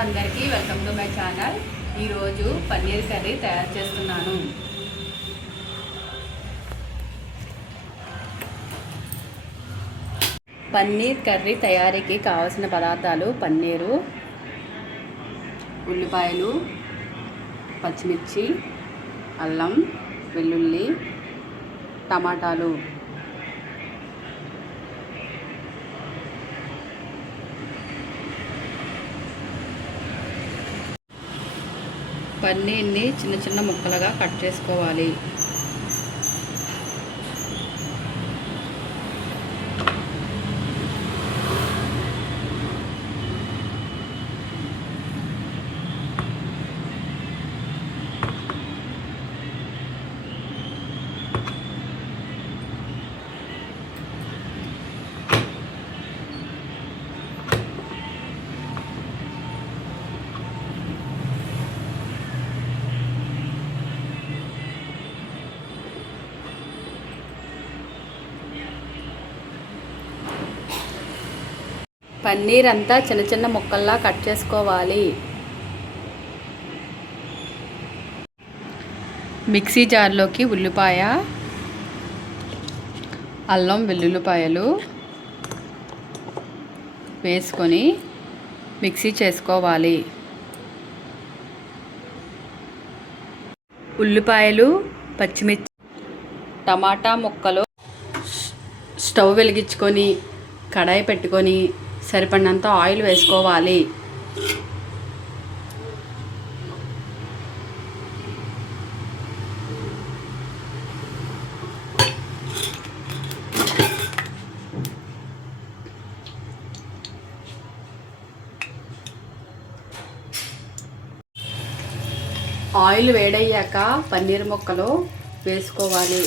అందరికీ welcome to my channel. ఈరోజు paneer curry తయారు చేస్తున్నాను. పన్నీర్ కర్రీ తయారీకి కావలసిన పదార్థాలు: పన్నీరు, ఉల్లిపాయలు, పచ్చిమిర్చి, అల్లం వెల్లుల్లి, టమాటాలు. పన్నీర్ని చిన్న చిన్న ముక్కలుగా కట్ చేసుకోవాలి. పన్నీర్ అంతా చిన్న చిన్న ముక్కల్లా కట్ చేసుకోవాలి. మిక్సీ జార్లోకి ఉల్లిపాయ, అల్లం వెల్లుల్లిపాయలు వేసుకొని మిక్సీ చేసుకోవాలి. ఉల్లిపాయలు, పచ్చిమిర్చి, టమాటా ముక్కలు స్టవ్ వెలిగించుకొని కడాయి పెట్టుకొని సరిపడినంత ఆయిల్ వేసుకోవాలి. ఆయిల్ వేడయ్యాక పన్నీర్ ముక్కలు వేసుకోవాలి.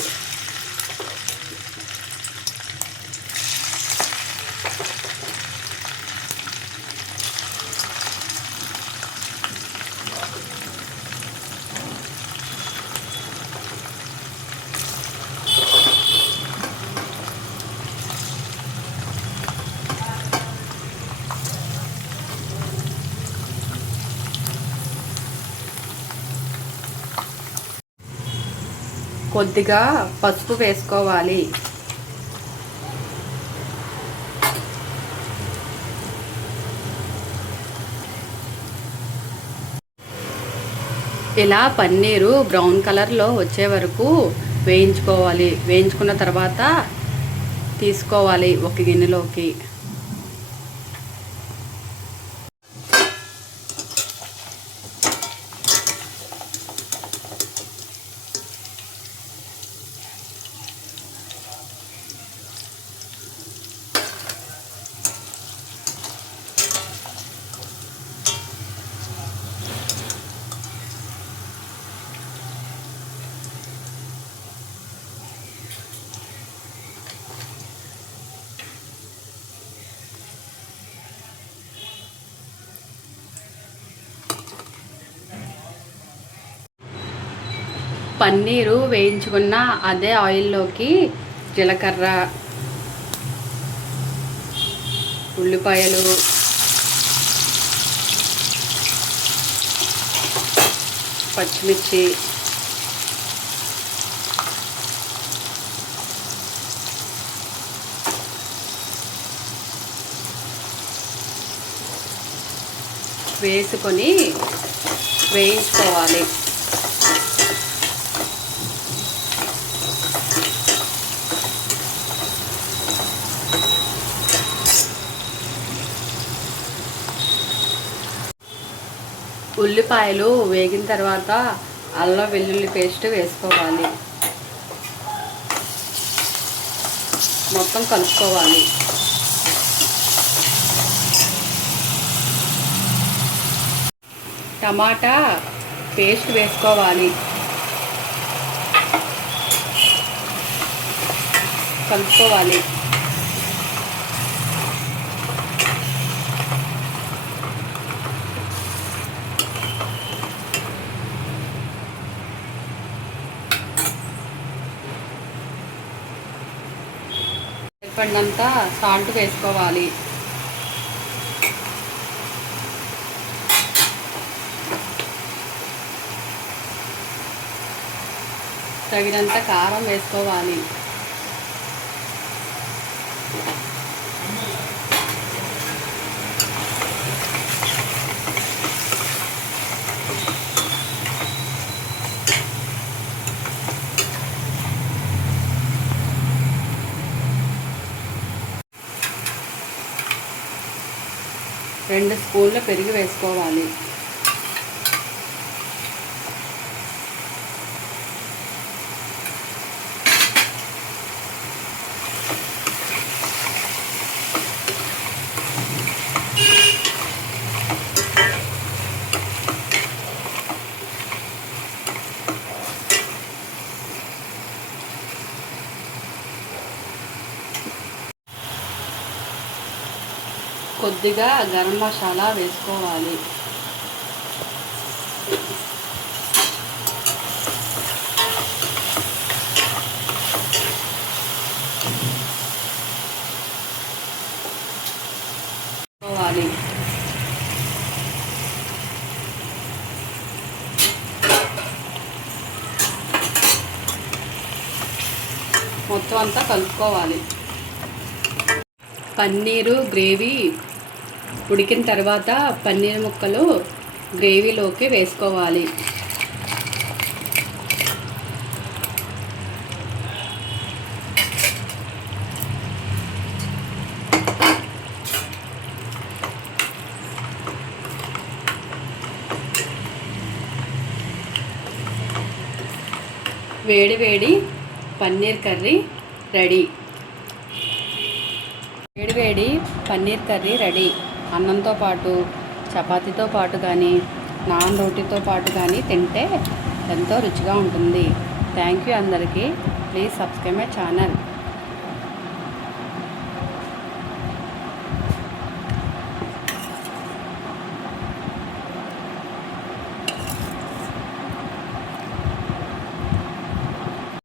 కొద్దిగా పసుపు వేసుకోవాలి. ఇలా పన్నీరు బ్రౌన్ కలర్లో వచ్చే వరకు వేయించుకోవాలి. వేయించుకున్న తర్వాత తీసుకోవాలి ఒక గిన్నెలోకి. పన్నీరు వేయించుకున్న అదే ఆయిల్లోకి జీలకర్ర, ఉల్లిపాయలు, పచ్చిమిర్చి, వేసుకొని వేయించుకోవాలి. ఉల్లిపాయలు వేగిన తర్వాత అల్లం వెల్లుల్లి పేస్ట్ వేసుకోవాలి. మొత్తం కలుపుకోవాలి. టమాటా పేస్ట్ వేసుకోవాలి. కలుపుకోవాలి. సరిపడినంత సాల్ట్ వేసుకోవాలి. తగినంత కారం వేసుకోవాలి. రెండు స్పూన్ల పెరుగు వేసుకోవాలి. కొద్దిగా గరం మసాలా వేసుకోవాలి. మొత్తం అంతా కలుపుకోవాలి. పన్నీరు గ్రేవీ ఉడికిన తర్వాత పన్నీర్ ముక్కలు గ్రేవీలోకి వేసుకోవాలి. వేడి వేడి పన్నీర్ కర్రీ రెడీ. వేడి పన్నీర్ కర్రీ రెడీ. అన్నంతో పాటు, చపాతీతో పాటు కానీ, నాన్ రోటీతో పాటు కానీ తింటే ఎంతో రుచిగా ఉంటుంది. థ్యాంక్ యూ అందరికీ. Please subscribe my channel.